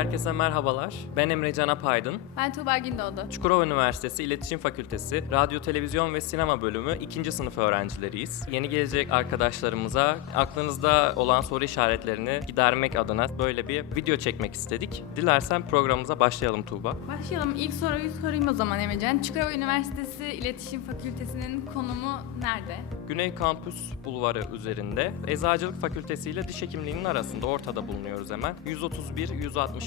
Herkese merhabalar. Ben Emre Can Apaydın. Ben Tuğba Gündoğdu. Çukurova Üniversitesi İletişim Fakültesi Radyo, Televizyon ve Sinema Bölümü 2. sınıf öğrencileriyiz. Yeni gelecek arkadaşlarımıza aklınızda olan soru işaretlerini gidermek adına böyle bir video çekmek istedik. Dilersen programımıza başlayalım Tuğba. Başlayalım. İlk soruyu sorayım o zaman Emrecan. Çukurova Üniversitesi İletişim Fakültesi'nin konumu nerede? Güney Kampüs Bulvarı üzerinde Eczacılık Fakültesi ile Diş Hekimliği'nin arasında ortada bulunuyoruz hemen. 131,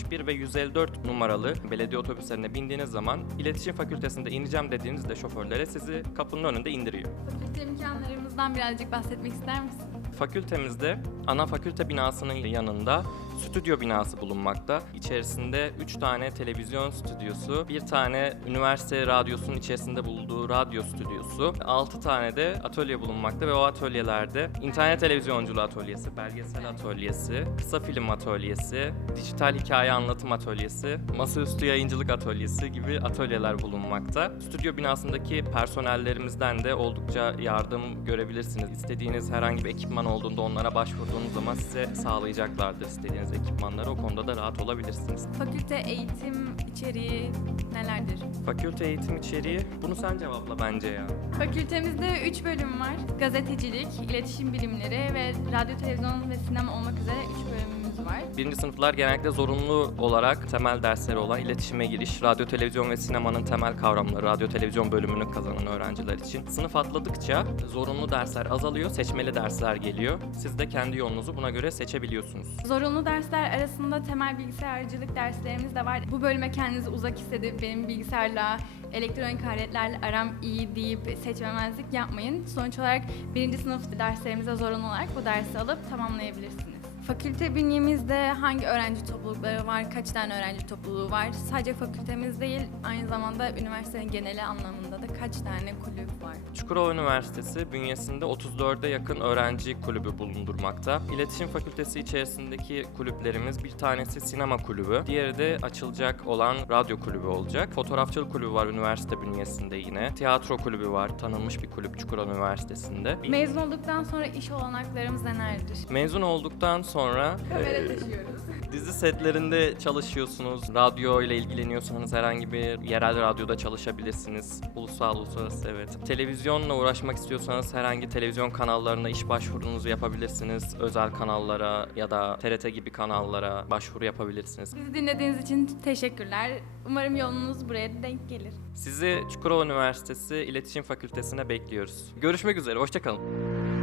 161 ve 154 numaralı belediye otobüslerine bindiğiniz zaman İletişim Fakültesi'nde ineceğim dediğinizde şoförlere sizi kapının önünde indiriyor. Fakülte imkanlarımızdan birazcık bahsetmek ister misin? Fakültemizde ana fakülte binasının yanında stüdyo binası bulunmakta. İçerisinde 3 tane televizyon stüdyosu, bir tane üniversite radyosunun içerisinde bulunduğu radyo stüdyosu, 6 tane de atölye bulunmakta ve o atölyelerde internet televizyonculuğu atölyesi, belgesel atölyesi, kısa film atölyesi, dijital hikaye anlatım atölyesi, masaüstü yayıncılık atölyesi gibi atölyeler bulunmakta. Stüdyo binasındaki personellerimizden de oldukça yardım görebilirsiniz. İstediğiniz herhangi bir ekipman olduğunda onlara başvurduğunuz zaman size sağlayacaklardır istediğiniz ekipmanları. O konuda da rahat olabilirsiniz. Fakülte eğitim içeriği nelerdir? Fakülte eğitim içeriği, bunu sen cevapla bence ya. Fakültemizde 3 bölüm var. Gazetecilik, iletişim bilimleri ve radyo, televizyon ve sinema olmak üzere 3 bölümümüz var. Birinci sınıflar genellikle zorunlu olarak temel dersleri olan iletişime giriş, radyo, televizyon ve sinemanın temel kavramları, radyo, televizyon bölümünü kazanan öğrenciler için. Sınıf atladıkça zorunlu dersler azalıyor, seçmeli dersler geliyor. Siz de kendi yolunuzu buna göre seçebiliyorsunuz. Zorunlu dersler arasında temel bilgisayarcılık derslerimiz de var. Bu bölüme kendinizi uzak hissedip benim bilgisayarla, elektronik aletlerle aram iyi deyip seçmemezlik yapmayın. Sonuç olarak birinci sınıf derslerimize zorunlu olarak bu dersi alıp tamamlayabilirsiniz. Fakülte bünyemizde hangi öğrenci toplulukları var, kaç tane öğrenci topluluğu var? Sadece fakültemiz değil, aynı zamanda üniversitenin geneli anlamında da kaç tane kulüp var? Çukurova Üniversitesi bünyesinde 34'e yakın öğrenci kulübü bulundurmakta. İletişim Fakültesi içerisindeki kulüplerimiz bir tanesi sinema kulübü, diğeri de açılacak olan radyo kulübü olacak. Fotoğrafçılık kulübü var üniversite bünyesinde yine. Tiyatro kulübü var, tanınmış bir kulüp Çukurova Üniversitesi'nde. Mezun olduktan sonra iş olanaklarımız nelerdir? Mezun olduktan sonra Kamera taşıyoruz. Dizi setlerinde çalışıyorsunuz, radyo ile ilgileniyorsanız herhangi bir yerel radyoda çalışabilirsiniz. Ulusal, uluslararası evet. Televizyonla uğraşmak istiyorsanız herhangi televizyon kanallarına iş başvurunuzu yapabilirsiniz. Özel kanallara ya da TRT gibi kanallara başvuru yapabilirsiniz. Bizi dinlediğiniz için teşekkürler. Umarım yolunuz buraya denk gelir. Sizi Çukurova Üniversitesi İletişim Fakültesine bekliyoruz. Görüşmek üzere, hoşçakalın.